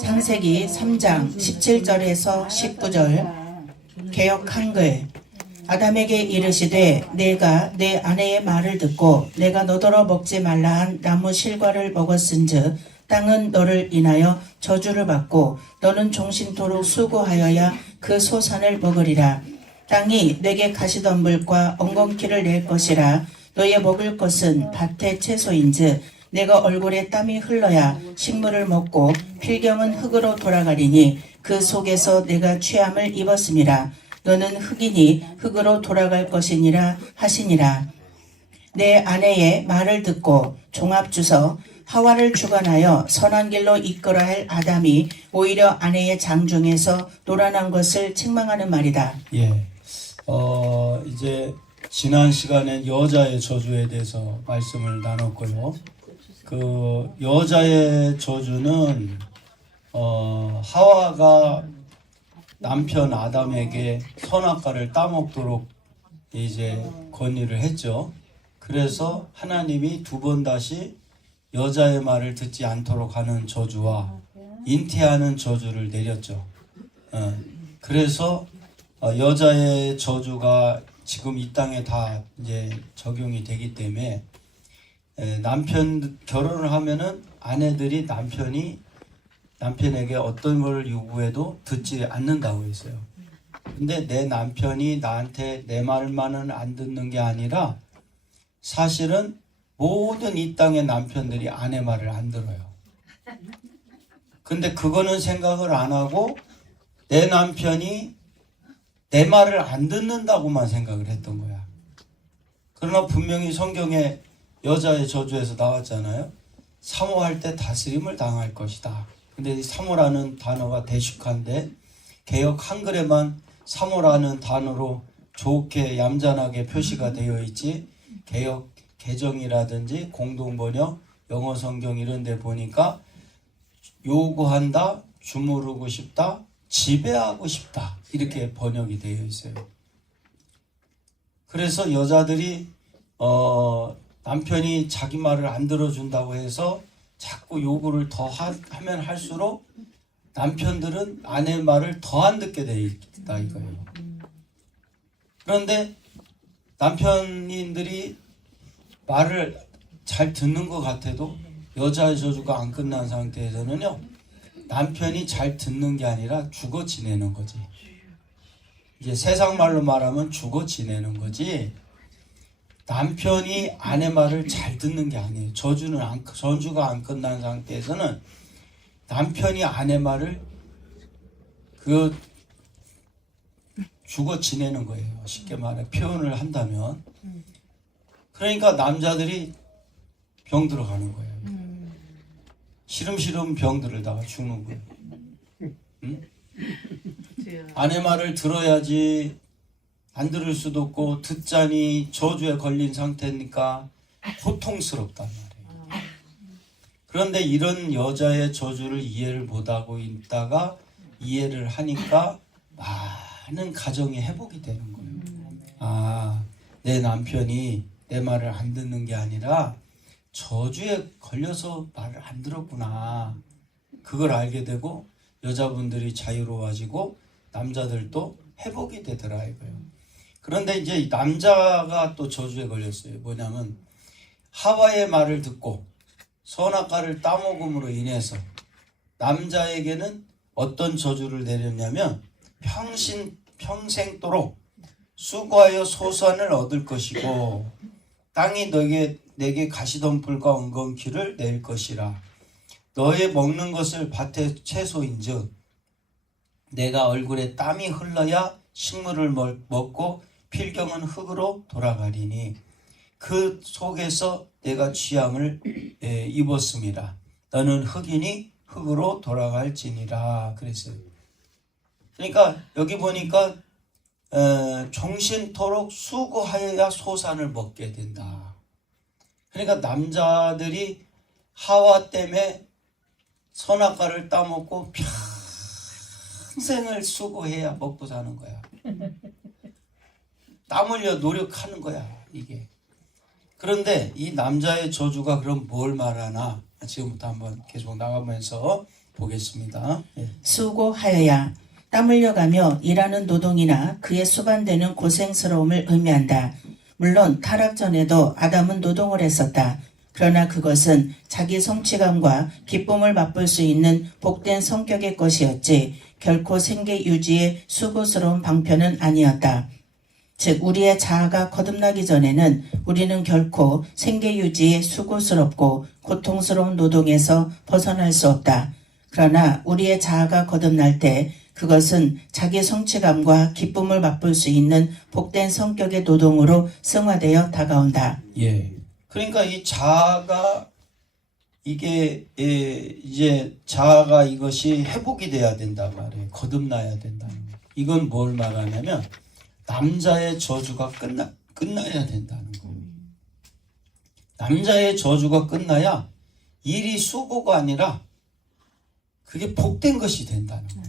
창세기 3장 17절에서 19절 개역 한글. 아담에게 이르시되 내가 내 아내의 말을 듣고 내가 너더러 먹지 말라 한 나무 실과를 먹었은즉 땅은 너를 인하여 저주를 받고 너는 종신토록 수고하여야 그 소산을 먹으리라. 땅이 내게 가시덤불과 엉겅퀴를 낼 것이라. 너의 먹을 것은 밭의 채소인즉 내가 얼굴에 땀이 흘러야 식물을 먹고 필경은 흙으로 돌아가리니 그 속에서 내가 취함을 입었음이라. 너는 흙이니 흙으로 돌아갈 것이니라 하시니라. 내 아내의 말을 듣고 종합주서 하와를 주관하여 선한 길로 이끌어야 할 아담이 오히려 아내의 장중에서 노란한 것을 책망하는 말이다. 예. 이제 지난 시간에 여자의 저주에 대해서 말씀을 나눴고요. 그 여자의 저주는 하와가 남편 아담에게 선악과를 따먹도록 이제 건의를 했죠. 그래서 하나님이 두 번 다시 여자의 말을 듣지 않도록 하는 저주와 잉태하는 저주를 내렸죠. 그래서 여자의 저주가 지금 이 땅에 다 이제 적용이 되기 때문에 남편 결혼을 하면은 아내들이 남편에게 어떤 걸 요구해도 듣지 않는다고 했어요. 근데 내 남편이 나한테 내 말만은 안 듣는 게 아니라 사실은 모든 이 땅의 남편들이 아내 말을 안 들어요. 근데 그거는 생각을 안 하고 내 남편이 내 말을 안 듣는다고만 생각을 했던 거야. 그러나 분명히 성경에 여자의 저주에서 나왔잖아요. 사모할 때 다스림을 당할 것이다. 근데 이 사모라는 단어가 대식한데 개역 한글에만 사모라는 단어로 좋게 얌전하게 표시가 되어 있지, 개역 개정이라든지 공동번역 영어 성경 이런 데 보니까 요구한다, 주무르고 싶다, 지배하고 싶다 이렇게 번역이 되어 있어요. 그래서 여자들이 남편이 자기 말을 안 들어준다고 해서 자꾸 요구를 더 하면 할수록 남편들은 아내 말을 더 안 듣게 돼 있다 이거예요. 그런데 남편인들이 말을 잘 듣는 것 같아도 여자의 저주가 안 끝난 상태에서는요, 남편이 잘 듣는 게 아니라 죽어 지내는 거지. 이제 세상 말로 말하면 죽어 지내는 거지, 남편이 아내 말을 잘 듣는 게 아니에요. 저주가 안 끝난 상태에서는 남편이 아내 말을 죽어 지내는 거예요. 쉽게 말해 표현을 한다면. 그러니까 남자들이 병 들어가는 거예요. 시름시름 병 들다가 죽는 거예요. 응? 아내 말을 들어야지 안 들을 수도 없고, 듣자니 저주에 걸린 상태니까 고통스럽단 말이에요. 그런데 이런 여자의 저주를 이해를 못하고 있다가 이해를 하니까 많은 가정이 회복이 되는 거예요. 아, 내 남편이 내 말을 안 듣는 게 아니라 저주에 걸려서 말을 안 들었구나. 그걸 알게 되고 여자분들이 자유로워지고 남자들도 회복이 되더라 이거예요. 그런데 이제 남자가 또 저주에 걸렸어요. 뭐냐면 하와의 말을 듣고 선악과를 따먹음으로 인해서 남자에게는 어떤 저주를 내렸냐면 평생도록 수고하여 소산을 얻을 것이고 땅이 내게 가시덤불과 엉겅퀴를 낼 것이라. 너의 먹는 것을 밭의 채소인즉 내가 얼굴에 땀이 흘러야 식물을 먹고 필경은 흙으로 돌아가리니 그 속에서 내가 취함을 입었음이라. 너는 흙이니 흙으로 돌아갈지니라 그랬어요. 그러니까 여기 보니까 종신토록 수고하여야 소산을 먹게 된다. 그러니까 남자들이 하와 때문에 선악과를 따먹고 평생을 수고해야 먹고 사는 거야. 땀 흘려 노력하는 거야 이게. 그런데 이 남자의 저주가 그럼 뭘 말하나? 지금부터 한번 계속 나가면서 보겠습니다. 예. 수고하여야 땀 흘려가며 일하는 노동이나 그에 수반되는 고생스러움을 의미한다. 물론 타락 전에도 아담은 노동을 했었다. 그러나 그것은 자기 성취감과 기쁨을 맛볼 수 있는 복된 성격의 것이었지 결코 생계 유지의 수고스러운 방편은 아니었다. 즉 우리의 자아가 거듭나기 전에는 우리는 결코 생계 유지의 수고스럽고 고통스러운 노동에서 벗어날 수 없다. 그러나 우리의 자아가 거듭날 때 그것은 자기 성취감과 기쁨을 맛볼 수 있는 복된 성격의 노동으로 승화되어 다가온다. 예. 그러니까 이 자아가 이게 이제 자아가 이것이 회복이 돼야 된단 말이에요. 거듭나야 된다는 거예요. 이건 뭘 말하냐면 남자의 저주가 끝나야 된다는 거예요. 남자의 저주가 끝나야 일이 수고가 아니라 그게 복된 것이 된다는 거예요.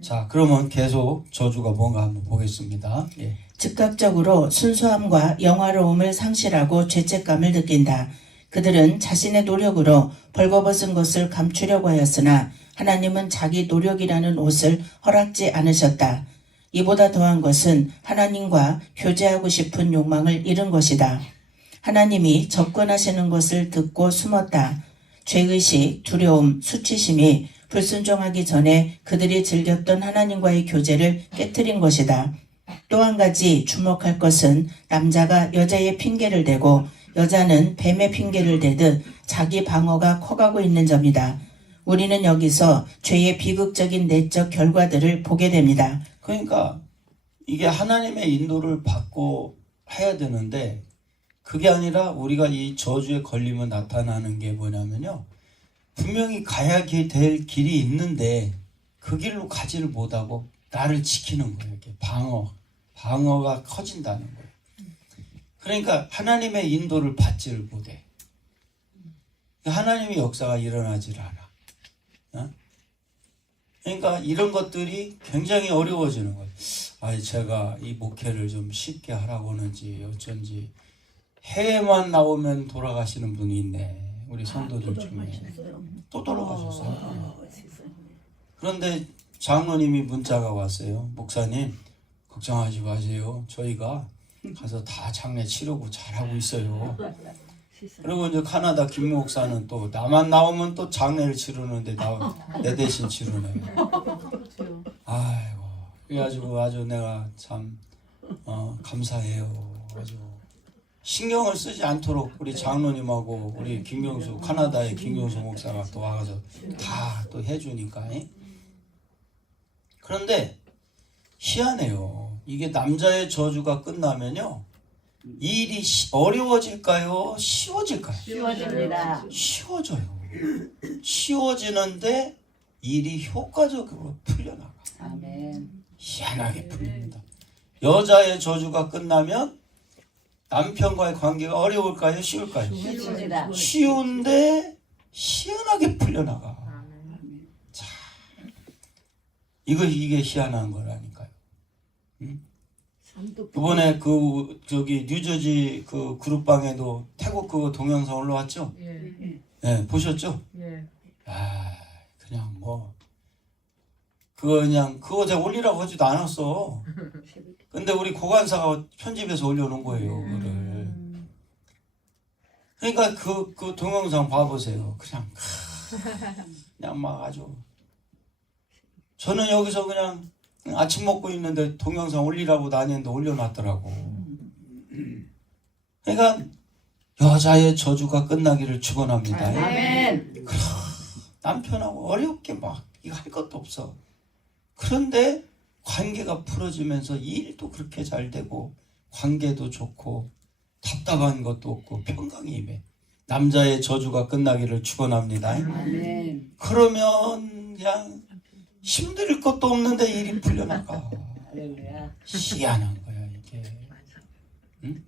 자, 그러면 계속 저주가 뭔가 한번 보겠습니다. 예. 즉각적으로 순수함과 영화로움을 상실하고 죄책감을 느낀다. 그들은 자신의 노력으로 벌거벗은 것을 감추려고 하였으나 하나님은 자기 노력이라는 옷을 허락지 않으셨다. 이보다 더한 것은 하나님과 교제하고 싶은 욕망을 잃은 것이다. 하나님이 접근하시는 것을 듣고 숨었다. 죄의식, 두려움, 수치심이 불순종하기 전에 그들이 즐겼던 하나님과의 교제를 깨트린 것이다. 또 한 가지 주목할 것은 남자가 여자의 핑계를 대고 여자는 뱀의 핑계를 대듯 자기 방어가 커가고 있는 점이다. 우리는 여기서 죄의 비극적인 내적 결과들을 보게 됩니다. 그러니까 이게 하나님의 인도를 받고 해야 되는데 그게 아니라 우리가 이 저주에 걸리면 나타나는 게 뭐냐면요. 분명히 가야 될 길이 있는데 그 길로 가지를 못하고 나를 지키는 거예요. 이렇게 방어가 커진다는 거예요. 그러니까 하나님의 인도를 받지를 못해. 하나님의 역사가 일어나질 않아. 그러니까 이런 것들이 굉장히 어려워지는 거예요. 제가 이 목회를 좀 쉽게 하라고 하는지 어쩐지 해외만 나오면 돌아가시는 분이 있네. 우리 성도들 중에. 또 돌아가셨어요. 그런데 장로님이 문자가 왔어요. 목사님 걱정하지 마세요. 저희가 가서 다 장례 치르고 잘하고 있어요. 그리고 이제 카나다 김 목사는 또 나만 나오면 또 장례를 치르는데 내 대신 치르네. 아이고 그래가지고 아주 내가 참 감사해요. 아주 신경을 쓰지 않도록 우리 장로님하고 우리 김경수 카나다의 김경수 목사가 또 와서 다 또 해주니까. 그런데 희한해요. 이게 남자의 저주가 끝나면요. 이 일이 어려워질까요? 쉬워질까요? 쉬워집니다. 쉬워져요. 쉬워지는데 일이 효과적으로 풀려나가. 아멘. 희한하게 풀립니다. 여자의 저주가 끝나면 남편과의 관계가 어려울까요? 쉬울까요? 쉽습니다. 쉬운데 희한하게 풀려나가. 자, 이게 희한한 거라니까요. 이번에 저기 뉴저지 그 그룹방에도 태국 그 동영상 올라왔죠? 예, 보셨죠? 예. 그냥 그거 제가 올리라고 하지도 않았어. 근데 우리 고관사가 편집해서 올려놓은 거예요, 그거를. 그러니까 그 동영상 봐보세요. 그냥 막 아주. 저는 여기서 그냥 아침 먹고 있는데 동영상 올리라고 다니는데 올려놨더라고. 그러니까 여자의 저주가 끝나기를 축원합니다. 아멘. 남편하고 어렵게 막 이거 할 것도 없어. 그런데 관계가 풀어지면서 일도 그렇게 잘 되고 관계도 좋고 답답한 것도 없고 평강이 임해. 남자의 저주가 끝나기를 축원합니다. 아멘. 그러면 그냥 힘들 것도 없는데 일이 풀려나가. 할렐루야. 희한한 거야 이게. 응?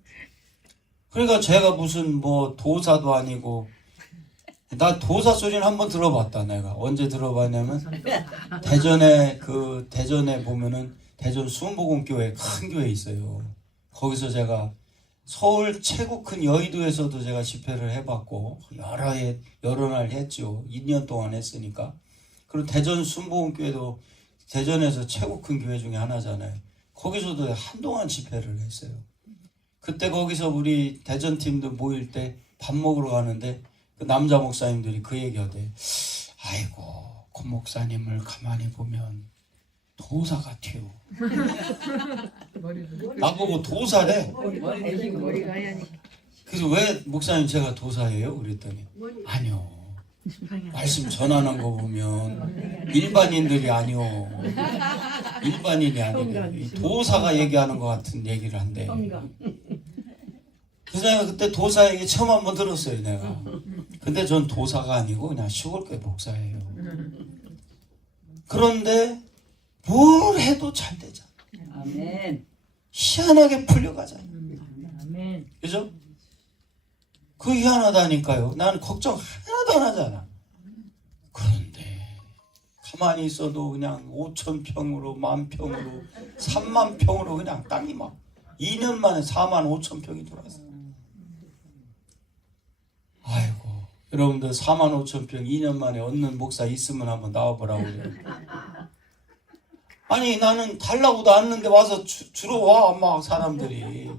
그러니까 제가 무슨 도사도 아니고 나 도사 소리는 한번 들어봤다. 내가 언제 들어봤냐면 대전에 보면은 대전 수원복음교회 큰 교회 있어요. 거기서 제가 서울 최고 큰 여의도에서도 제가 집회를 해봤고 여러 날 했죠. 2년 동안 했으니까. 그리고 대전 순복음교회도 대전에서 최고 큰 교회 중에 하나잖아요. 거기서도 한동안 집회를 했어요. 그때 거기서 우리 대전 팀도 모일 때 밥 먹으러 가는데 그 남자 목사님들이 그 얘기하대. 아이고 권 목사님을 가만히 보면 도사 같아요. 나보고 도사래. 머리가 하얘니까. 그래서 왜 목사님 제가 도사예요? 그랬더니 아니요. 말씀 전하는 거 보면 일반인들이 아니요. 일반인이 아니고 이 도사가 얘기하는 것 같은 얘기를 한대. 그래서 내가 그때 도사 얘기 처음 한번 들었어요. 내가. 근데 전 도사가 아니고 그냥 시골교회 목사예요. 그런데 뭘 해도 잘 되잖아. 아멘. 희한하게 풀려가잖아. 아멘. 그죠? 그 희한하다니까요. 나는 걱정 하나도 안 하잖아. 그런데 가만히 있어도 그냥 5,000평으로 10,000평으로 30,000평으로 그냥 땅이 막 2년 만에 45,000평이 돌아서. 아이고 여러분들 45,000평 2년 만에 얻는 목사 있으면 한번 나와보라고 그래요. 아니 나는 달라고도 않는데 와서 주러 와 막 사람들이.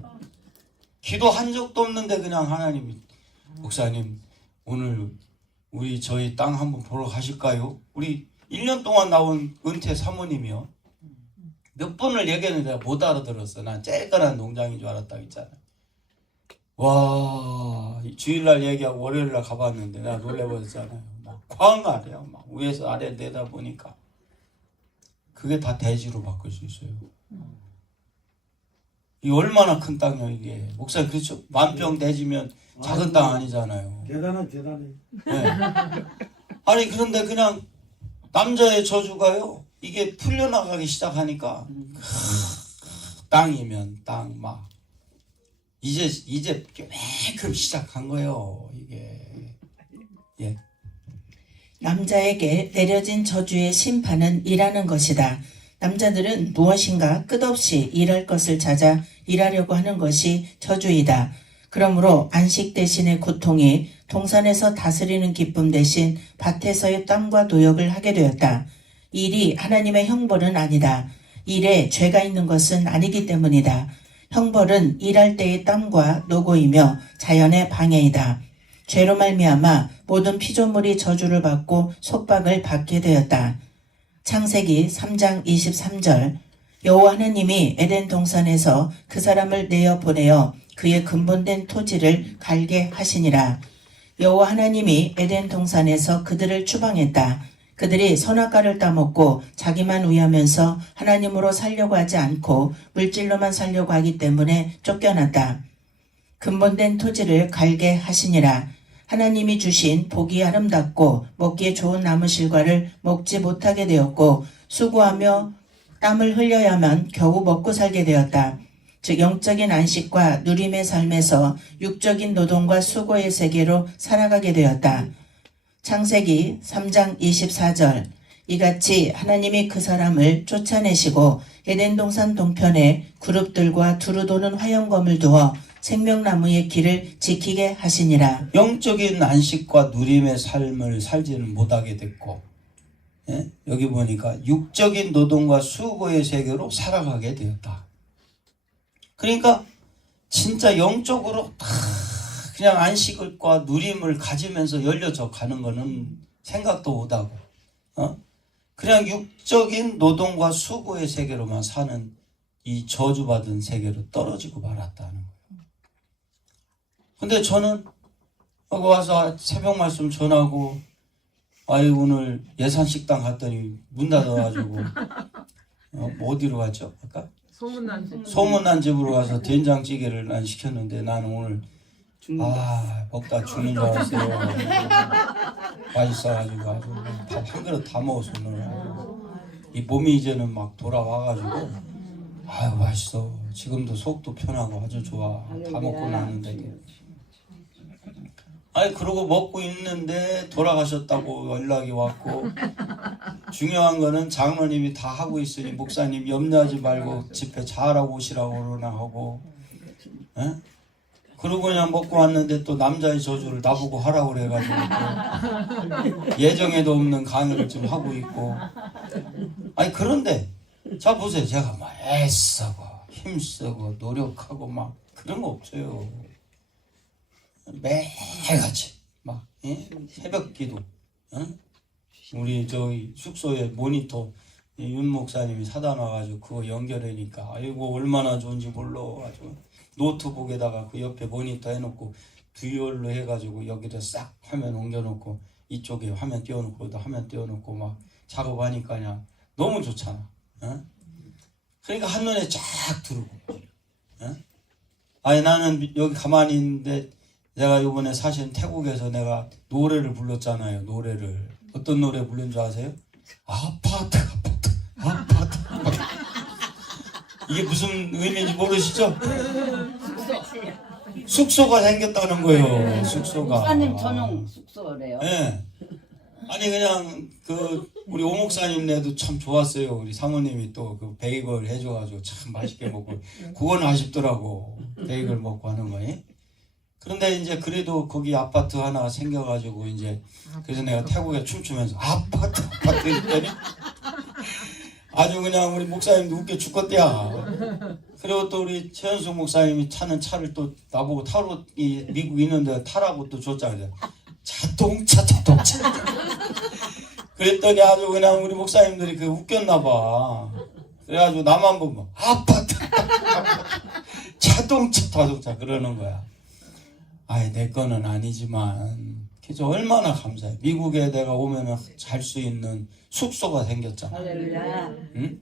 기도한 적도 없는데 그냥 하나님이 목사님 오늘 우리 저희 땅 한번 보러 가실까요? 우리 1년 동안 나온 은퇴 사모님이요. 몇 번을 얘기했는데 내가 못 알아들었어. 난 쬐깐한 농장인 줄 알았다 했잖아. 와 주일날 얘기하고 월요일날 가봤는데 내가 놀래버렸잖아요. 막 광활해요. 막 위에서 아래 내다보니까 그게 다 대지로 바꿀 수 있어요. 이 얼마나 큰 땅이야 이게. 목사님 그렇죠? 10,000평 대지면 작은 땅 아니잖아요. 대단해. 네. 아니 그런데 그냥 남자의 저주가요. 이게 풀려나가기 시작하니까 땅이면 땅 막 이제 요만큼 시작한 거예요. 이게 예. 남자에게 내려진 저주의 심판은 일하는 것이다. 남자들은 무엇인가 끝없이 일할 것을 찾아 일하려고 하는 것이 저주이다. 그러므로 안식 대신의 고통이 동산에서 다스리는 기쁨 대신 밭에서의 땀과 도역을 하게 되었다. 일이 하나님의 형벌은 아니다. 일에 죄가 있는 것은 아니기 때문이다. 형벌은 일할 때의 땀과 노고이며 자연의 방해이다. 죄로 말미암아 모든 피조물이 저주를 받고 속박을 받게 되었다. 창세기 3장 23절 여호와 하나님이 에덴 동산에서 그 사람을 내어 보내어 그의 근본된 토지를 갈게 하시니라. 여호와 하나님이 에덴 동산에서 그들을 추방했다. 그들이 선악과를 따먹고 자기만 위하면서 하나님으로 살려고 하지 않고 물질로만 살려고 하기 때문에 쫓겨났다. 근본된 토지를 갈게 하시니라. 하나님이 주신 복이 아름답고 먹기에 좋은 나무 실과를 먹지 못하게 되었고 수고하며 땀을 흘려야만 겨우 먹고 살게 되었다. 즉 영적인 안식과 누림의 삶에서 육적인 노동과 수고의 세계로 살아가게 되었다. 창세기 3장 24절 이같이 하나님이 그 사람을 쫓아내시고 에덴 동산 동편에 그룹들과 두루 도는 화영검을 두어 생명나무의 길을 지키게 하시니라. 영적인 안식과 누림의 삶을 살지는 못하게 됐고 예? 여기 보니까 육적인 노동과 수고의 세계로 살아가게 되었다. 그러니까 진짜 영적으로 다 그냥 안식과 누림을 가지면서 열려져 가는 거는 생각도 못하고 그냥 육적인 노동과 수고의 세계로만 사는 이 저주받은 세계로 떨어지고 말았다는 거예요. 근데 저는 여기 와서 새벽 말씀 전하고 오늘 예산식당 갔더니 문 닫아가지고 어디로 갔죠? 아까? 소문난 집으로 가서 된장찌개를 난 시켰는데 나는 오늘 먹다 죽는 줄 알았어요. 맛있어가지고 아주 밥 한 그릇 다 먹었어 오늘. 이 몸이 이제는 막 돌아와가지고 맛있어. 지금도 속도 편하고 아주 좋아. 다 먹고 나는데 그러고 먹고 있는데 돌아가셨다고 연락이 왔고 중요한 거는 장로님이 다 하고 있으니 목사님 염려하지 말고 집회 잘하고 오시라고 그러나 하고 그러고 그냥 먹고 왔는데 또 남자의 저주를 나보고 하라고 그래가지고 또 예정에도 없는 강의를 좀 하고 있고. 아니 그런데 자 보세요. 제가 막 애쓰고 힘쓰고 노력하고 막 그런 거 없어요. 매일같이 막 새벽 기도. 우리 저기 숙소에 모니터 윤 목사님이 사다 놔가지고 그거 연결하니까 아이고 얼마나 좋은지 몰라가지고 노트북에다가 그 옆에 모니터 해놓고 듀얼로 해가지고 여기다 싹 화면 옮겨놓고 이쪽에 화면 띄워놓고 여기다 화면 띄워놓고 막 작업하니까 그냥 너무 좋잖아. 그러니까 한눈에 쫙 들어오고. 아니 나는 여기 가만히 있는데 내가 이번에 사실 태국에서 내가 노래를 불렀잖아요. 노래를 어떤 노래 부른 줄 아세요? 아파트 이게 무슨 의미인지 모르시죠? 숙소가 생겼다는 거예요. 숙소가. 목사님 전용 숙소래요. 네. 아니 그냥 그 우리 오 목사님네도 참 좋았어요. 우리 사모님이 또 그 베이글 해줘가지고 참 맛있게 먹고 그건 아쉽더라고. 베이글 먹고 하는 거니. 그런데 이제 그래도 거기 아파트 하나 생겨가지고 이제 그래서 내가 태국에 춤추면서 아파트 했더니 아주 그냥 우리 목사님도 웃겨 죽겠대야. 그리고 또 우리 최현숙 목사님이 타는 차를 또 나보고 타러 미국 있는데 타라고 또 줬잖아요. 자동차. 그랬더니 아주 그냥 우리 목사님들이 그 웃겼나 봐. 그래가지고 나만 보면 아파트 자동차 그러는 거야. 아이 내 거는 아니지만 그저 얼마나 감사해. 미국에 내가 오면은 잘 수 있는 숙소가 생겼잖아. 할렐루야. 응?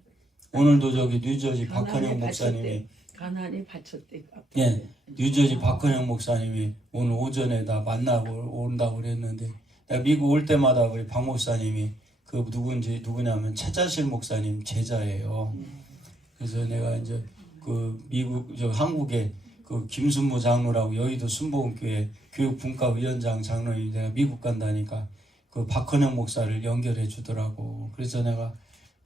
오늘도 저기 뉴저지 박헌영 목사님이 가난이 바쳤대. 예, 뉴저지 박헌영 목사님이 오늘 오전에 나 만나고 온다고 그랬는데 내가 미국 올 때마다 우리 박 목사님이 그 누구냐면 최자실 목사님 제자예요. 그래서 내가 이제 그 미국 저 한국에 그 김순무 장로라고 여의도 순복음교회 교육분과위원장 장로이 내가 미국 간다니까 그 박헌영 목사를 연결해 주더라고. 그래서 내가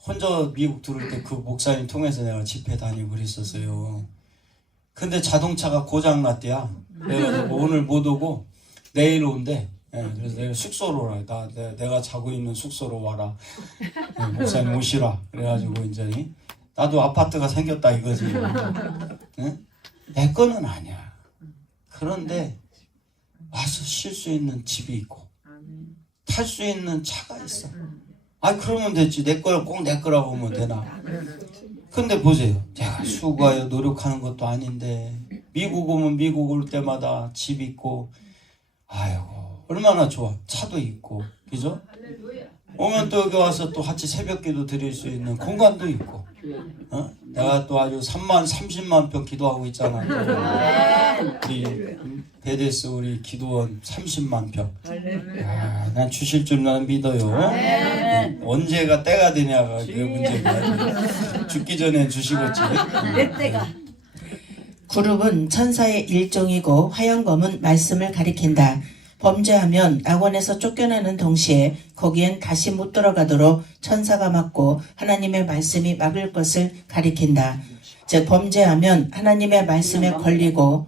혼자 미국 들을 때 그 목사님 통해서 내가 집회 다니고 그랬었어요. 근데 자동차가 고장 났대야. 그래가지고 오늘 못 오고 내일 온대. 예, 그래서 내가 숙소로 오라. 내가 자고 있는 숙소로 와라. 예, 목사님 오시라. 그래가지고 이제 나도 아파트가 생겼다 이거지. 예? 내 거는 아니야. 그런데 와서 쉴 수 있는 집이 있고 탈 수 있는 차가 있어. 아 그러면 됐지. 내 거를 꼭 내 거라고 하면 되나. 근데 보세요. 제가 수고하여 노력하는 것도 아닌데 미국 오면 미국 올 때마다 집 있고 아이고 얼마나 좋아. 차도 있고 그죠? 오면 또 여기 와서 또 같이 새벽기도 드릴 수 있는 공간도 있고 내가 또 아주 30만 평 기도하고 있잖아. 우리 베데스 우리 기도원 30만 평. 난 주실 줄 나는 믿어요. 언제가 때가 되냐가 그게 문제고 죽기 전에 주시겠지. 내 때가. 구룹은 천사의 일종이고 화영검은 말씀을 가리킨다. 범죄하면 낙원에서 쫓겨나는 동시에 거기엔 다시 못 들어가도록 천사가 막고 하나님의 말씀이 막을 것을 가리킨다. 즉 범죄하면 하나님의 말씀에 걸리고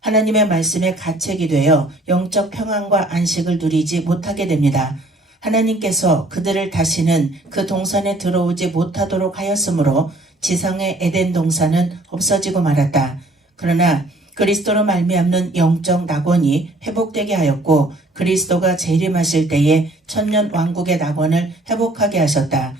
하나님의 말씀에 가책이 되어 영적 평안과 안식을 누리지 못하게 됩니다. 하나님께서 그들을 다시는 그 동산에 들어오지 못하도록 하였으므로 지상의 에덴 동산은 없어지고 말았다. 그러나 그리스도로 말미암는 영적 낙원이 회복되게 하였고 그리스도가 재림하실 때에 천년 왕국의 낙원을 회복하게 하셨다.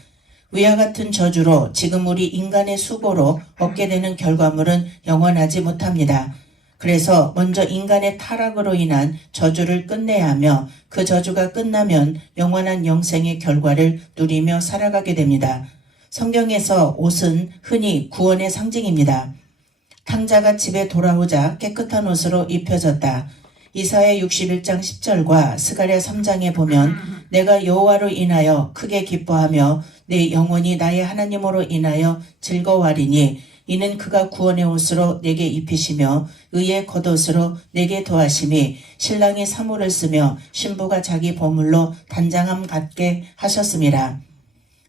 위와 같은 저주로 지금 우리 인간의 수고로 얻게 되는 결과물은 영원하지 못합니다. 그래서 먼저 인간의 타락으로 인한 저주를 끝내야 하며 그 저주가 끝나면 영원한 영생의 결과를 누리며 살아가게 됩니다. 성경에서 옷은 흔히 구원의 상징입니다. 탕자가 집에 돌아오자 깨끗한 옷으로 입혀졌다. 이사야 61장 10절과 스가랴 3장에 보면 내가 여호와로 인하여 크게 기뻐하며 내 영혼이 나의 하나님으로 인하여 즐거워하리니 이는 그가 구원의 옷으로 내게 입히시며 의의 겉옷으로 내게 더하심이 신랑이 사물을 쓰며 신부가 자기 보물로 단장함 같게 하셨습니다.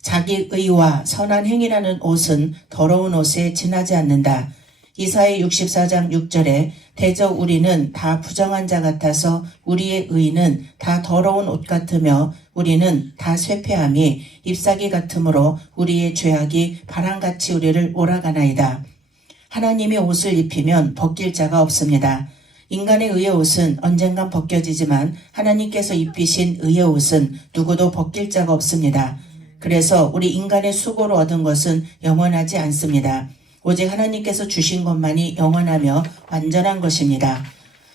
자기 의와 선한 행위라는 옷은 더러운 옷에 지나지 않는다. 이사야 64장 6절에 대저 우리는 다 부정한 자 같아서 우리의 의는 다 더러운 옷 같으며 우리는 다 쇠폐함이 잎사귀 같으므로 우리의 죄악이 바람같이 우리를 몰아가나이다. 하나님이 옷을 입히면 벗길 자가 없습니다. 인간의 의의 옷은 언젠간 벗겨지지만 하나님께서 입히신 의의 옷은 누구도 벗길 자가 없습니다. 그래서 우리 인간의 수고로 얻은 것은 영원하지 않습니다. 오직 하나님께서 주신 것만이 영원하며 완전한 것입니다.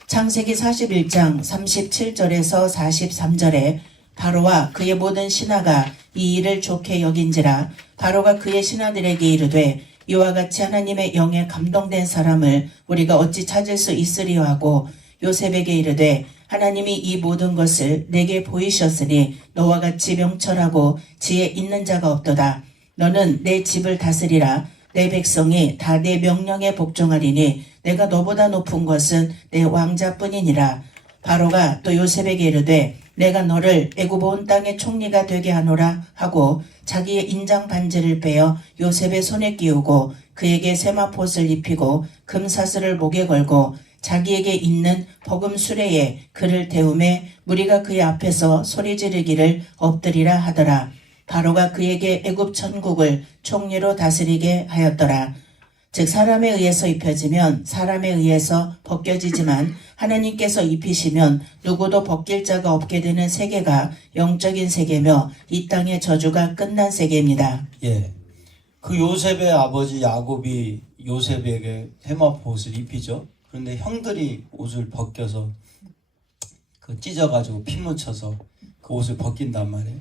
창세기 41장 37절에서 43절에 바로와 그의 모든 신하가 이 일을 좋게 여긴지라 바로가 그의 신하들에게 이르되 이와 같이 하나님의 영에 감동된 사람을 우리가 어찌 찾을 수 있으리요 하고 요셉에게 이르되 하나님이 이 모든 것을 내게 보이셨으니 너와 같이 명철하고 지혜 있는 자가 없도다. 너는 내 집을 다스리라. 내 백성이 다 내 명령에 복종하리니 내가 너보다 높은 것은 내 왕자뿐이니라. 바로가 또 요셉에게 이르되 내가 너를 애굽 온 땅의 총리가 되게 하노라 하고 자기의 인장 반지를 빼어 요셉의 손에 끼우고 그에게 세마포옷을 입히고 금사슬을 목에 걸고 자기에게 있는 버금 수레에 그를 태우매 무리가 그의 앞에서 소리 지르기를 엎드리라 하더라. 바로가 그에게 애굽 천국을 총리로 다스리게 하였더라. 즉 사람에 의해서 입혀지면 사람에 의해서 벗겨지지만 하나님께서 입히시면 누구도 벗길 자가 없게 되는 세계가 영적인 세계며 이 땅의 저주가 끝난 세계입니다. 예. 그 요셉의 아버지 야곱이 요셉에게 세마포옷을 입히죠. 그런데 형들이 옷을 벗겨서 그 찢어가지고 피 묻혀서 그 옷을 벗긴단 말이에요.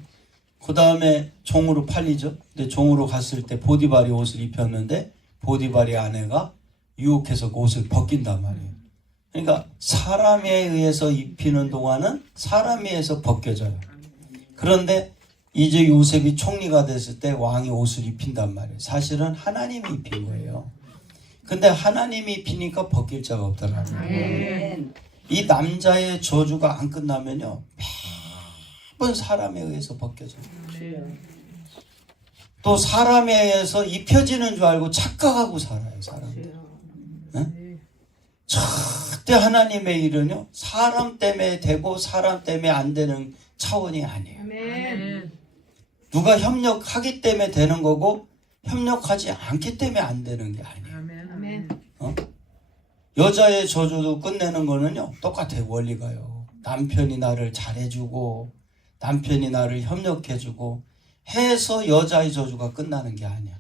그 다음에 종으로 팔리죠. 근데 종으로 갔을 때 보디발이 옷을 입혔는데 보디발의 아내가 유혹해서 그 옷을 벗긴단 말이에요. 그러니까 사람에 의해서 입히는 동안은 사람에 의해서 벗겨져요. 그런데 이제 요셉이 총리가 됐을 때 왕이 옷을 입힌단 말이에요. 사실은 하나님이 입힌 거예요. 근데 하나님이 입히니까 벗길 자가 없더라는 거예요. 이 남자의 저주가 안 끝나면요 매번 사람에 의해서 벗겨져요. 또 사람에 의해서 입혀지는 줄 알고 착각하고 살아요. 사람들. 네? 절대 하나님의 일은요 사람 때문에 되고 사람 때문에 안 되는 차원이 아니에요. 누가 협력하기 때문에 되는 거고 협력하지 않기 때문에 안 되는 게 아니에요. 여자의 저주도 끝내는 거는요 똑같아요. 원리가요. 남편이 나를 잘해주고 남편이 나를 협력해주고 해서 여자의 저주가 끝나는 게 아니야.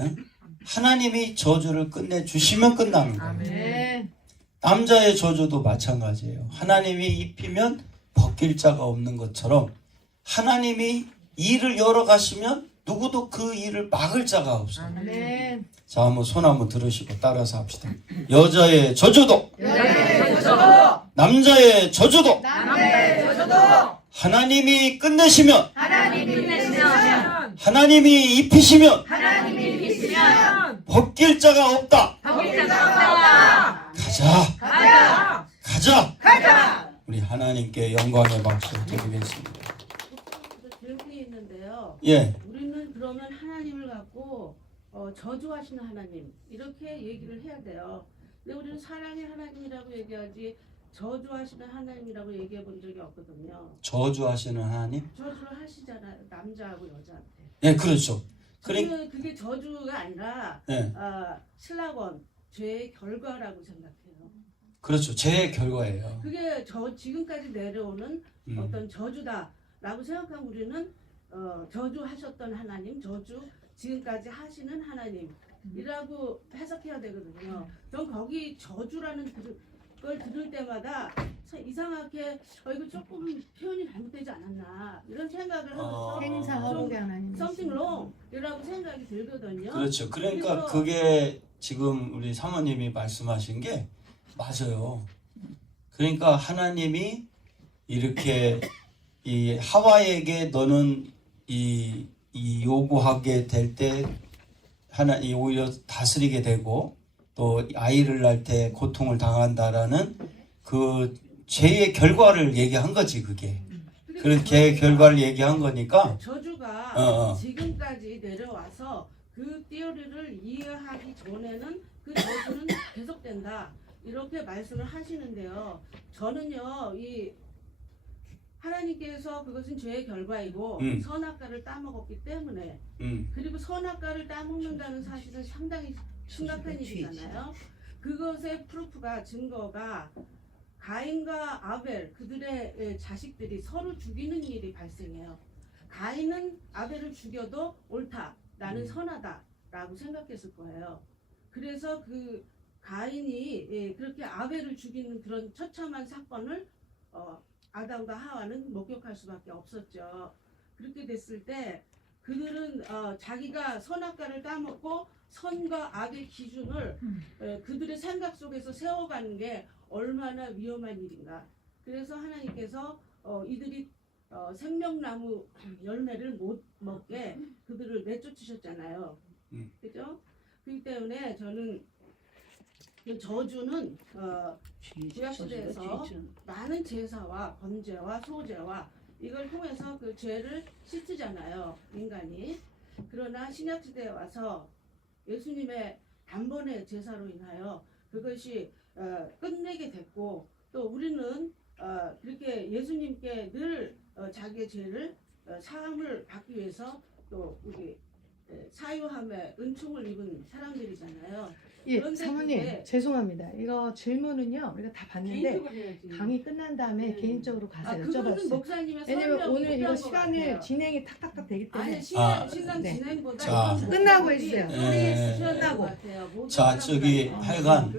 응? 하나님이 저주를 끝내주시면 끝나는 거예요. 남자의 저주도 마찬가지예요. 하나님이 입히면 벗길 자가 없는 것처럼 하나님이 일을 열어가시면 누구도 그 일을 막을 자가 없어요. 자, 한번 손 한번 들으시고 따라서 합시다. 여자의 저주도, 남자의 저주도, 하나님이 끝내시면, 하나님이 입히시면, 벗길 자가 없다. 가자. 우리 하나님께 영광의 박수 드리겠습니다. 질문이 있는데요. 예. 우리는 그러면 하나님을 갖고 저주하시는 하나님 이렇게 얘기를 해야 돼요. 근데 우리는 사랑의 하나님이라고 얘기하지 저주하시는 하나님이라고 얘기해 본 적이 없거든요. 저주하시는 하나님? 저주를 하시잖아요. 남자하고 여자한테. 예, 그렇죠. 저는 그게 저주가 아니라 예, 신라권 죄의 결과라고 생각해요. 그렇죠. 죄의 결과예요. 그게 지금까지 내려오는 어떤 저주다라고 생각하면 우리는 저주하셨던 하나님, 지금까지 하시는 하나님이라고 해석해야 되거든요. 전 거기 저주라는 걸 들을 때마다 이상하게 이거 조금 표현이 잘못되지 않았나 이런 생각을 하면서 행사하게 하나님 something wrong 이라고 생각이 들거든요. 그렇죠. 그러니까 그래서 그게 지금 우리 사모님이 말씀하신 게 맞아요. 그러니까 하나님이 이렇게 이 하와에게 너는 이 요구하게 될 때 하나님 오히려 다스리게 되고 또 아이를 낳을 때 고통을 당한다라는 그 죄의 결과를 얘기한 거지 그게. 그런 죄의 결과를 얘기한 거니까 저주가 어. 지금까지 내려와서 그 띠오리를 이해하기 전에는 그 저주는 계속된다. 이렇게 말씀을 하시는데요. 저는요, 이 하나님께서 그것은 죄의 결과이고 선악과를 따먹었기 때문에 그리고 선악과를 따먹는다는 사실은 상당히 심각한 일이잖아요. 그것의 프루프가 증거가 가인과 아벨 그들의 자식들이 서로 죽이는 일이 발생해요. 가인은 아벨을 죽여도 옳다. 나는 선하다라고 생각했을 거예요. 그래서 그 가인이 그렇게 아벨을 죽이는 그런 처참한 사건을 아담과 하와는 목격할 수밖에 없었죠. 그렇게 됐을 때 그들은 자기가 선악과를 따먹고 선과 악의 기준을 그들의 생각 속에서 세워가는 게 얼마나 위험한 일인가. 그래서 하나님께서 이들이 생명나무 열매를 못 먹게 그들을 내쫓으셨잖아요. 그죠? 그렇기 때문에 저는 그 저주는 구약시대에서 많은 제사와 번제와 소제와 이걸 통해서 그 죄를 씻으잖아요, 인간이. 그러나 신약시대에 와서 예수님의 단번에 제사로 인하여 그것이 끝내게 됐고, 또 우리는 그렇게 예수님께 늘 자기의 죄를 사함을 받기 위해서 또 우리 사유함의 은총을 입은 사람들이잖아요. 예, 그런데 사모님 그게 죄송합니다. 이거 질문은요 우리가 다 봤는데 개인적으로 해야지. 강의 끝난 다음에 개인적으로 가서 그거는 여쭤봤어요. 목사님의 왜냐면 설명이 오늘 이거 필요한 것 시간을 같아요. 진행이 탁탁탁 되기 때문에 아니 시간 네. 진행보다 자. 이건 끝나고 목사님이 해주세요. 끝나고 자, 저기 하여간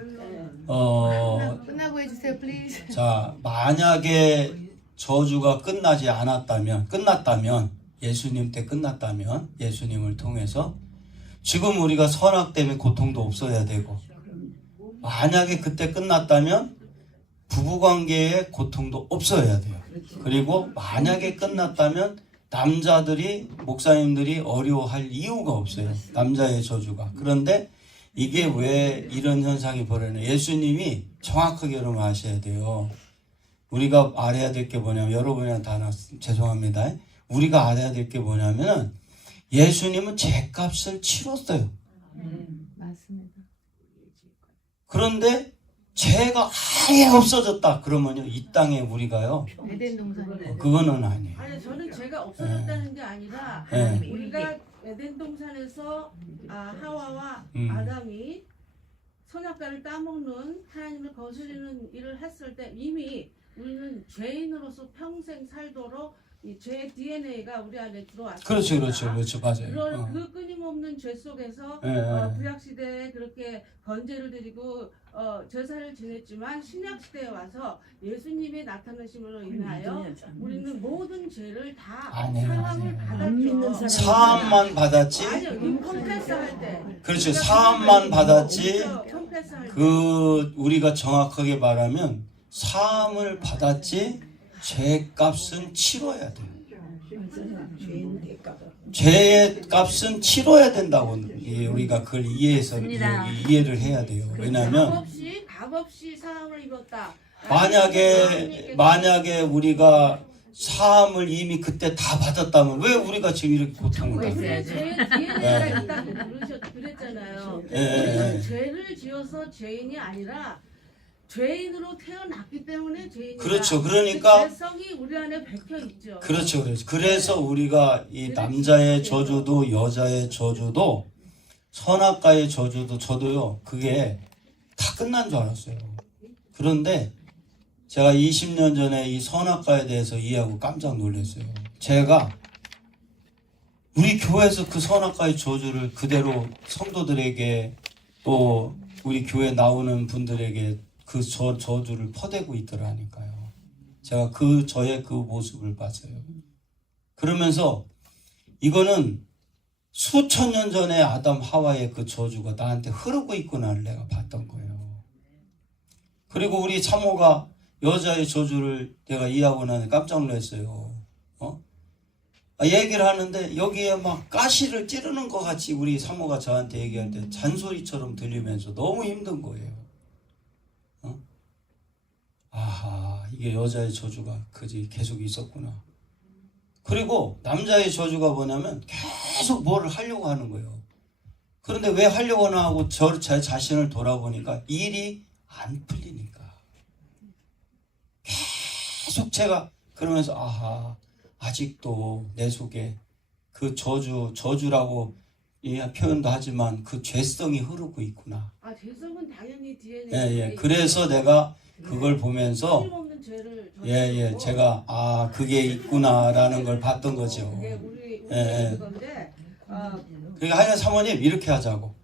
끝나고 해주세요, 플리즈. 자, 만약에 저주가 끝났다면 예수님 때 끝났다면 예수님을 통해서 지금 우리가 선악 때문에 고통도 없어야 되고, 만약에 그때 끝났다면 부부관계에 고통도 없어야 돼요. 그리고 만약에 끝났다면 남자들이 목사님들이 어려워할 이유가 없어요. 남자의 저주가. 그런데 이게 왜 이런 현상이 벌어지냐. 예수님이 정확하게 여러분 아셔야 돼요. 우리가 알아야 될 게 뭐냐면, 여러분이랑 다 죄송합니다. 우리가 알아야 될 게 뭐냐면 예수님은 죄값을 치렀어요. 맞습니다. 그런데 죄가 아예 없어졌다 그러면요, 이 땅에 우리가요, 에덴 동산이 그거는 아니에요. 아니 저는 죄가 없어졌다는 게 아니라 네. 우리가 에덴 동산에서 하와와 아담이 선악과를 따먹는 하나님을 거스르는 일을 했을 때 이미 우리는 죄인으로서 평생 살도록 이 죄의 DNA가 우리 안에 들어왔습니다. 그렇죠, 맞아요. 그런 그 끊임없는 죄 속에서 구약 시대에 그렇게 번제를 드리고 제사를 지냈지만 신약 시대에 와서 예수님이 나타나심으로 인하여 우리는 모든 죄를 다 사함을 받았죠. 사함만 받았지. 아니요, 이 컴패스 할 때. 그렇죠, 사함만 받았지. 그렇죠, 컴패스 할 때. 그 우리가 정확하게 말하면 사함을 받았지. 죄값은 치러야 돼요. 죄의 값은 치러야 된다고 우리가 그걸 이해를 해야 돼요. 왜냐하면 값 없이 사함을 입었다. 만약에 우리가 사함을 이미 그때 다 받았다면 왜 우리가 지금 이렇게 고통을 받아요? 죄의 DNA가 있다고 그랬잖아요. 우리는 죄를 지어서 죄인이 아니라 죄인으로 태어났기 때문에 죄인이다. 그렇죠. 그러니까 그 죄성이 우리 안에 박혀 있죠. 그렇죠. 그래서 우리가 이 남자의 저주도 여자의 저주도 선악과의 저주도 저도요, 그게 다 끝난 줄 알았어요. 그런데 제가 20년 전에 이 선악과에 대해서 이해하고 깜짝 놀랐어요. 제가 우리 교회에서 그 선악과의 저주를 그대로 성도들에게 또 우리 교회 나오는 분들에게 그 저주를 퍼대고 있더라니까요. 제가 저의 그 모습을 봤어요. 그러면서 이거는 수천 년 전에 아담 하와의 그 저주가 나한테 흐르고 있구나를 내가 봤던 거예요. 그리고 우리 사모가 여자의 저주를 내가 이해하고 나서 깜짝 놀랐어요. 얘기를 하는데 여기에 막 가시를 찌르는 것 같이 우리 사모가 저한테 얘기할 때 잔소리처럼 들리면서 너무 힘든 거예요. 아하, 이게 여자의 저주가 계속 있었구나. 그리고 남자의 저주가 뭐냐면 계속 뭐를 하려고 하는 거예요. 그런데 왜 하려고나 하고 제 자신을 돌아보니까 일이 안 풀리니까. 계속 제가 그러면서 아하, 아직도 내 속에 그 저주라고 표현도 하지만 그 죄성이 흐르고 있구나. 아, 죄성은 당연히 DNA. 예. 그래서 내가 그걸 보면서 틀림없는 죄를 예. 제가 아, 그게 있구나라는 걸 봤던 거죠. 그게 우리 예. 건데. 그러니까 하여간 사모님 이렇게 하자고.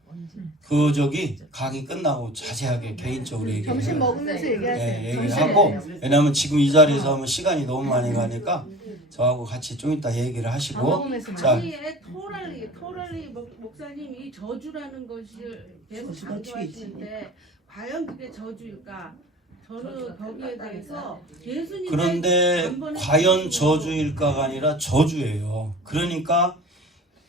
강의 끝나고 자세하게 개인적으로 얘기해요. 점심 먹으면서 얘기하세요. 예, 얘기를 하고, 왜냐면 지금 이 자리에서 하면 시간이 너무 많이 가니까 저하고 같이 좀 이따 얘기를 밥 하시고. 먹으면서 자, 아니에 토랄리 목사님이 저주라는 것을 계속 강조하시는데 과연 그게 저주일까? 저는 거기에 대해서 예수님 그런데 과연 저주일까가 아니라 저주예요. 그러니까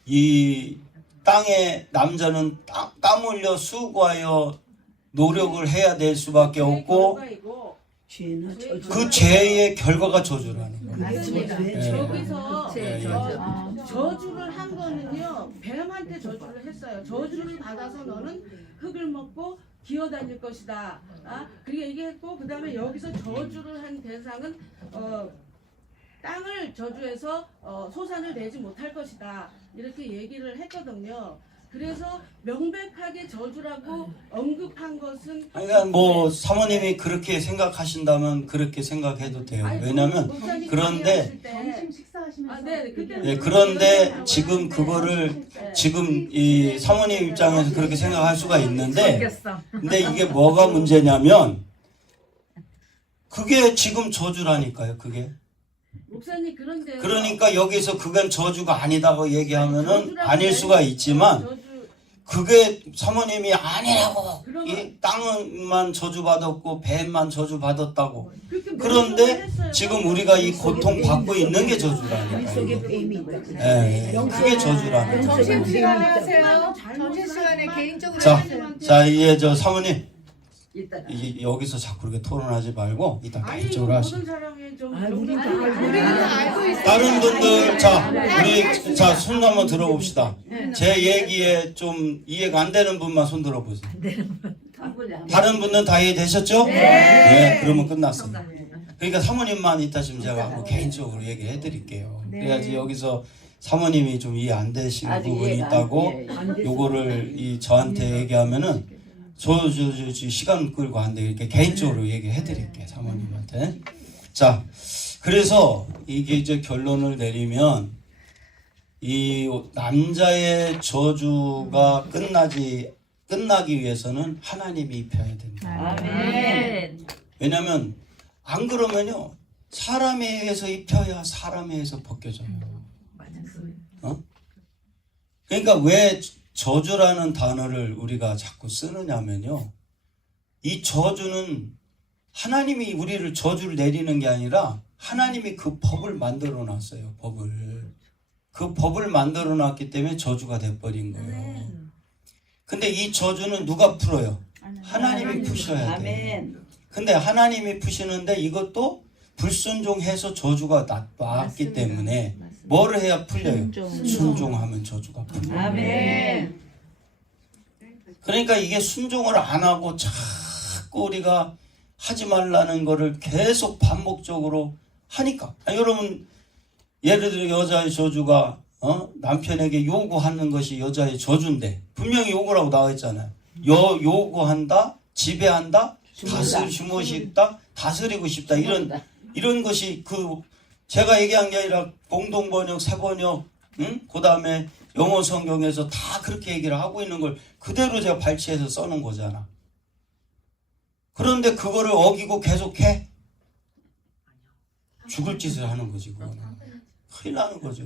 이 땅에 남자는 땀 흘려 수고하여 노력을 해야 될 수밖에 없고 그 죄의 결과가 저주라는 거예요. 여기서 예. 저주를 한 거는요, 뱀한테 저주를 했어요. 저주를 받아서 너는 흙을 먹고 기어다닐 것이다. 그렇게 얘기했고, 그 다음에 여기서 저주를 한 대상은 땅을 저주해서 소산을 내지 못할 것이다. 이렇게 얘기를 했거든요. 그래서 명백하게 저주라고 언급한 것은 그러니까 뭐 사모님이 그렇게 생각하신다면 그렇게 생각해도 돼요. 왜냐하면 그런데 그런데 지금 그거를 지금 이 사모님 입장에서 그렇게 생각할 수가 있는데 근데 이게 뭐가 문제냐면 그게 지금 저주라니까요. 그게 목사님 그런데 그러니까 여기서 그건 저주가 아니다고 얘기하면은 아닐 수가 있지만 그게 사모님이 아니라고 이 땅만 저주받았고 뱀만 저주받았다고 그런데 지금 우리가 이 고통 받고 있는 게 저주라니까요. 예, 그게 저주라는 거예요. 점심시간에 하세요. 점심시간에 개인적으로 자, 하세요. 자 이제 저 사모님 여기서 자꾸 그렇게 토론하지 말고 이따 개인적으로 하시고 우리는 알고 있어요. 다른 분들 자 손 한번 들어봅시다. 제 얘기에 좀 이해가 안 되는 분만 손 들어보세요. 다른 분들은 다 이해되셨죠? 네. 그러면 끝났습니다. 그러니까 사모님만 이따 지금 제가 한번 개인적으로 얘기해 드릴게요. 그래야지 여기서 사모님이 좀 이해 안 되시는 부분이 있다고 요거를 저한테 얘기하면은 저 시간 끌고 안 돼. 이렇게 개인적으로 얘기해 드릴게요. 사모님한테. 자, 그래서 이게 이제 결론을 내리면 이 남자의 저주가 끝나기 위해서는 하나님이 입혀야 된다. 아멘. 왜냐면 안 그러면요. 사람에 의해서 입혀야 사람에 의해서 벗겨져요. 그러니까 왜 저주라는 단어를 우리가 자꾸 쓰느냐면요. 이 저주는 하나님이 우리를 저주를 내리는 게 아니라 하나님이 그 법을 만들어 놨어요. 그 법을 만들어 놨기 때문에 저주가 돼버린 거예요. 근데 이 저주는 누가 풀어요? 하나님이 푸셔야 돼. 근데 하나님이 푸시는데 이것도 불순종해서 저주가 나왔기 때문에 뭐를 해야 풀려요? 순종하면 저주가 풀려요. 아멘. 그러니까 이게 순종을 안 하고 자꾸 우리가 하지 말라는 거를 계속 반복적으로 하니까 여러분 예를 들어 여자의 저주가 남편에게 요구하는 것이 여자의 저주인데 분명히 요구라고 나와 있잖아요. 요구한다, 지배한다, 다스리고 싶다, 다스리고 싶다 이런 것이 제가 얘기한 게 아니라 공동번역, 새번역, 그 다음에 영어 성경에서 다 그렇게 얘기를 하고 있는 걸 그대로 제가 발췌해서 써놓은 거잖아. 그런데 그거를 어기고 계속해? 죽을 짓을 하는 거지, 그거는. 큰일 나는 거죠.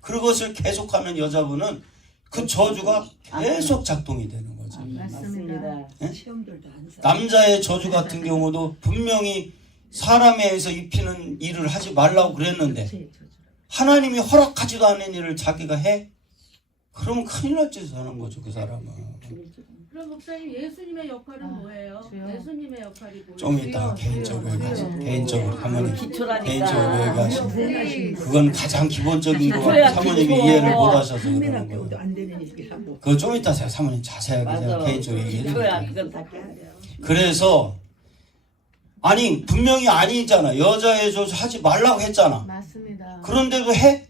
그것을 계속하는 여자분은 그 저주가 계속 작동이 되는 거죠. 맞습니다. 네? 남자의 저주 같은 경우도 분명히 사람에 의해서 입히는 일을 하지 말라고 그랬는데 하나님이 허락하지도 않은 일을 자기가 해? 그러면 큰일 날 짓을 하는 거죠, 그 사람은. 그럼 목사님 예수님의 역할은 뭐예요? 주여. 예수님의 역할이 뭐예요? 좀 이따 개인적으로 얘기하세요. 개인적으로 사모님 기초라니까. 개인적으로 얘기하시고 우리 그건 가장 기본적인 거 기초야, 사모님이 기초. 이해를 못 하셔서 그러는 국민학교도 거예요. 안 되는 얘기하고. 그거 좀 이따 제가 사모님 자세하게 제가 맞아. 개인적으로 얘기해 기초야. 드릴게요. 그건 다 깨야 돼요. 그래서 아니 분명히 아니잖아. 여자의 저주 하지 말라고 했잖아. 맞습니다. 그런데도 해?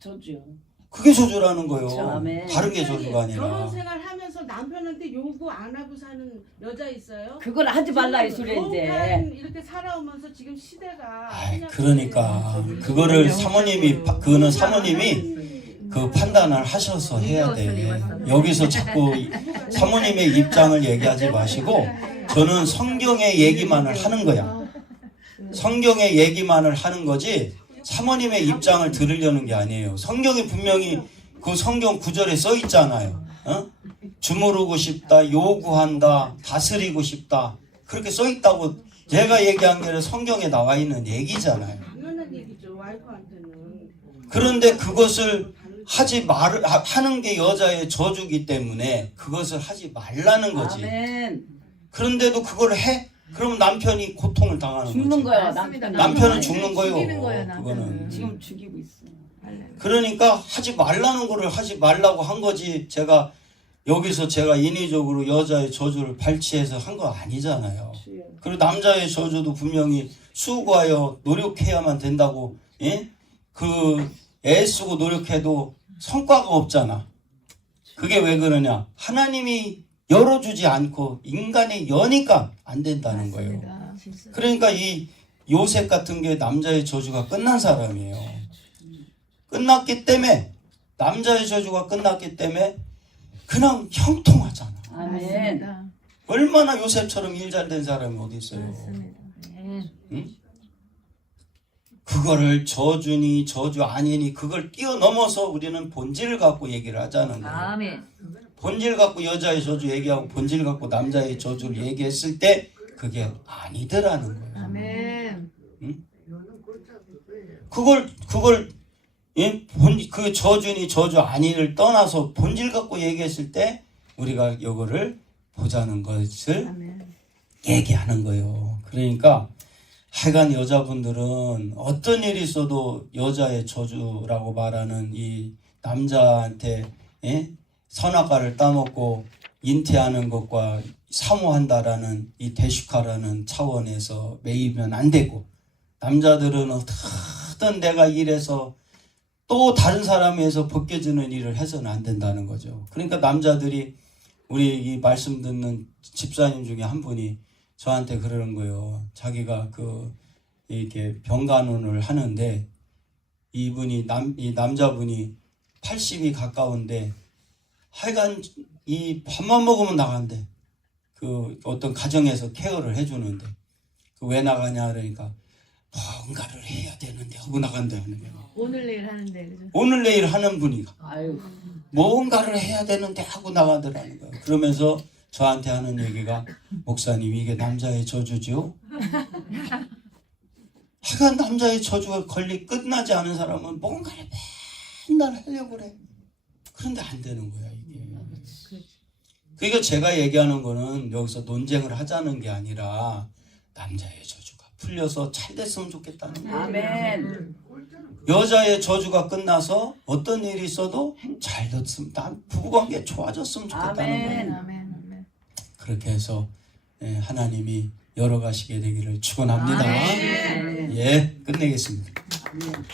저주요. 그게 저주라는 거예요. 그렇죠. 아멘. 다른 게 저주가 아니라. 결혼 생활 하면서 남편한테 요구 안 하고 사는 여자 있어요? 그걸 하지 말라 이 소리야 이제. 이렇게 살아오면서 지금 시대가 아이, 그러니까 그거를 사모님이 그거는 사모님이 그 판단을 하셔서 해야 돼. 여기서 자꾸 사모님의 입장을 얘기하지 마시고 저는 성경의 얘기만을 하는 거야. 성경의 얘기만을 하는 거지 사모님의 입장을 들으려는 게 아니에요. 성경이 분명히 그 성경 구절에 써 있잖아요. 어? 주무르고 싶다, 요구한다, 다스리고 싶다. 그렇게 써 있다고 제가 얘기한 게 성경에 나와 있는 얘기잖아요. 당연한 얘기죠. 와이프한테는. 그런데 그것을 하는 게 여자의 저주기 때문에 그것을 하지 말라는 거지. 아멘. 그런데도 그걸 해? 그러면 남편이 고통을 당하는 죽는 거지. 거야. 맞습니다. 남편은 죽는 거예요. 죽이는 거예요, 남편은. 그거는. 지금 죽이고 있어. 그러니까 하지 말라는 거를 하지 말라고 한 거지. 제가 여기서 제가 인위적으로 여자의 저주를 발치해서 한 거 아니잖아요. 그리고 남자의 저주도 분명히 수고하여 노력해야만 된다고. 예? 그 애쓰고 노력해도 성과가 없잖아. 그게 왜 그러냐? 하나님이 열어주지 않고 인간이 여니까 안 된다는 거예요. 그러니까 이 요셉 같은 게 남자의 저주가 끝난 사람이에요. 끝났기 때문에 남자의 저주가 끝났기 때문에 그냥 형통하잖아. 아멘. 얼마나 요셉처럼 일 잘 된 사람이 어디 있어요? 응? 그거를 저주니 저주 아니니 그걸 뛰어넘어서 우리는 본질을 갖고 얘기를 하자는 거예요. 아멘. 본질 갖고 여자의 저주 얘기하고 본질 갖고 남자의 저주를 얘기했을 때 그게 아니더라는 거예요. 아멘. 그걸 예? 그 저주니 저주 아니를 떠나서 본질 갖고 얘기했을 때 우리가 이거를 보자는 것을 아멘. 얘기하는 거예요. 그러니까 하여간 여자분들은 어떤 일이 있어도 여자의 저주라고 말하는 이 남자한테 예? 선악과를 따먹고 인태하는 것과 사모한다라는 이 대식화라는 차원에서 매이면 안 되고 남자들은 어떻든 내가 일해서 또 다른 사람에 의해서 벗겨지는 일을 해서는 안 된다는 거죠. 그러니까 남자들이 우리 이 말씀 듣는 집사님 중에 한 분이 저한테 그러는 거예요. 자기가 이렇게 병간호를 하는데 이 남자분이 80이 가까운데 하여간 이 밥만 먹으면 나간대. 그 어떤 가정에서 케어를 해주는데 왜 나가냐 그러니까 뭔가를 해야 되는데 하고 나간다 하는 거예요. 오늘 내일 하는데 그죠? 오늘 내일 하는 분이 아유. 뭔가를 해야 되는데 하고 나가더라는 거예요. 그러면서 저한테 하는 얘기가 목사님 이게 남자의 저주죠? 하여간 남자의 저주가 끝나지 않은 사람은 뭔가를 맨날 하려고 그래. 그런데 안 되는 거야 이게. 그러니까 제가 얘기하는 거는 여기서 논쟁을 하자는 게 아니라 남자의 저주가 풀려서 잘 됐으면 좋겠다는 거예요. 아멘. 여자의 저주가 끝나서 어떤 일이 있어도 잘 됐으면 부부관계 좋아졌으면 좋겠다는 아멘. 거예요. 아멘. 아멘. 그렇게 해서 하나님이 열어가시게 되기를 축원합니다. 아멘. 예, 끝내겠습니다. 아멘.